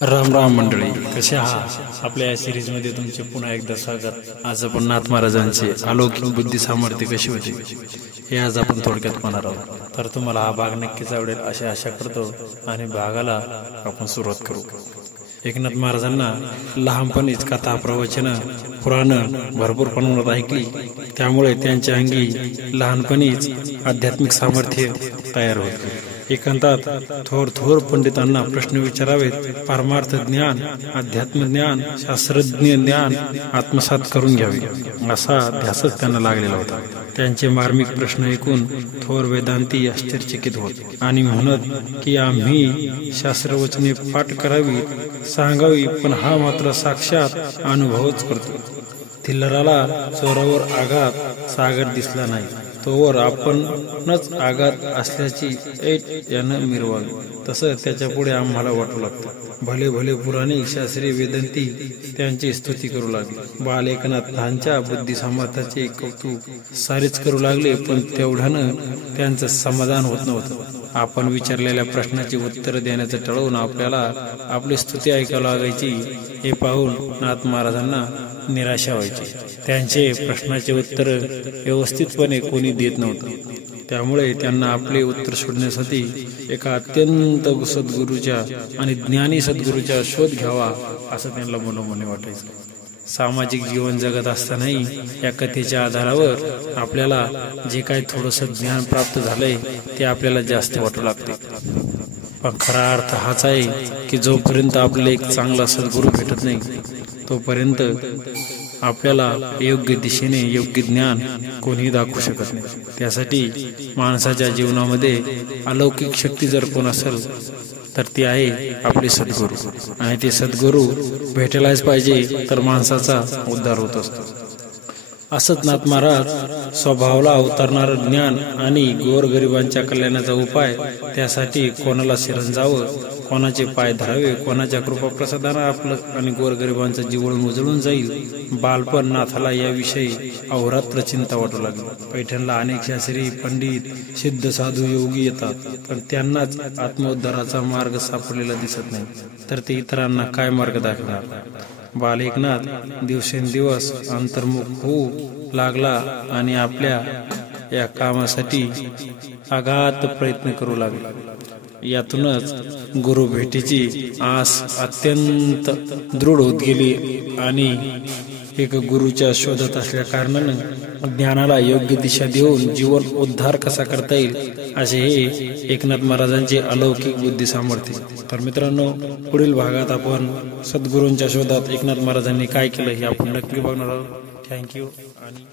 राम राम मंडळी, कसे आहात? आपल्या या सिरीज मध्ये तुमचे पुन्हा एकदा स्वागत। आज आपण नाथ महाराजांचे अलौकिक बुद्धी सामर्थ्य कशी होते हे आज आपण थोडक्यात पाहणार आहोत। तर तुम्हाला हा भाग नक्कीच आवडेल अशी आशा करतो आणि भागाला आपण सुरुवात करू। एकनाथ महाराजांना लहानपणीच कथा प्रवचन पुराण भरपूर प्रमाणात ऐकली, त्यामुळे त्यांच्या अंगी लहानपणीच आध्यात्मिक सामर्थ्य तयार होते। एकांतात थोर पंडितांना प्रश्न विचारावेत, परमार्थ ज्ञान, अध्यात्म ज्ञान, शास्त्रज्ञ ज्ञान आत्मसात करून घ्यावे असा ध्यासच त्यांना लागलेला होता। त्यांचे मार्मिक प्रश्न ऐकून थोर वेदांती आश्चर्यचकित होत आणि म्हणत की आम्ही शास्त्रवचने पाठ करावी सांगावी, पण हा मात्र साक्षात अनुभवच करतो। थिल्लराला चोरावर आघात सागर दिसला नाही, तोवर आपणच आघात असल्याची ऐट यानं मिरवावी, तसं त्याच्या पुढे आम्हाला वाटू लागतं। भले भले पुराणे शास्त्रीय वेदांती त्यांची स्तुती करू लागले। बाल एकनाथांच्या बुद्धी सामर्थ्याचे कौतुक सारेच करू लागले, पण तेवढ्यानं त्यांचं समाधान होत नव्हतं। आपण विचारलेल्या प्रश्नाची उत्तर देण्याचं टळवून आपल्याला आपली स्तुती ऐकावी लागायची हे पाहून नाथ महाराजांना निराशा व्हायची। त्यांचे प्रश्नाचे उत्तर व्यवस्थितपणे कोणी देत नव्हतं, त्यामुळे त्यांना आपले उत्तर शोधण्यासाठी एका अत्यंत सद्गुरूच्या आणि ज्ञानी सद्गुरूचा शोध घ्यावा असं त्यांना मनोमनी वाटायचं। सामाजिक जीवन जगत असतानाही या कथेच्या आधारावर आपल्याला जे काही थोडंसं ज्ञान प्राप्त झालंय ते आपल्याला जास्त वाटू लागते। पण खरा अर्थ हाच आहे की जोपर्यंत आपल्याला एक चांगला सद्गुरू भेटत नाही तोपर्यंत आपल्याला योग्य दिशेने योग्य ज्ञान कोणीही दाखवू शकत नाही। त्यासाठी माणसाच्या जीवनामध्ये अलौकिक शक्ती जर कोण असेल तर ती आहे आपले सद्गुरू, आणि ते सद्गुरू भेटायलाच पाहिजे तर माणसाचा उद्धार होत असतो। असंच नाथ महाराज स्वभावाला अवतरणार ज्ञान आणि गोरगरिबांच्या कल्याणाचा उपाय, त्यासाठी कोणाला शरण जावं, कोणाचे पाय धरावे, कोणाच्या कृपा प्रसादानं आपलं आणि गोरगरिबांचं जीवन उजळून जाईल। बालपण नाथाला याविषयी अहोरात्र चिंता वाटू लागली। पैठणला अनेक शास्त्री पंडित सिद्ध साधू योगी येतात, पण त्यांनाच आत्मोद्धाराचा मार्ग सापडलेला दिसत नाही, तर ते इतरांना काय मार्ग दाखवणार? बाल एकनाथ दिवसेंदिवस अंतर्मुख होऊ लागला आणि आपल्या या कामासाठी अगाध प्रयत्न करू लागला। यातूनच गुरु भेटीची आस अत्यंत दृढ होत गेली आणि एक गुरुच्या शोधात असल्या कारणानं ज्ञानाला योग्य दिशा देऊन जीवन उद्धार कसा करता येईल असे हे एकनाथ महाराजांचे अलौकिक बुद्धी सामर्थ्य। तर मित्रांनो, पुढील भागात आपण सद्गुरूंच्या शोधात एकनाथ महाराजांनी काय केलं हे आपण नक्की बघणार आहोत। थँक्यू आणि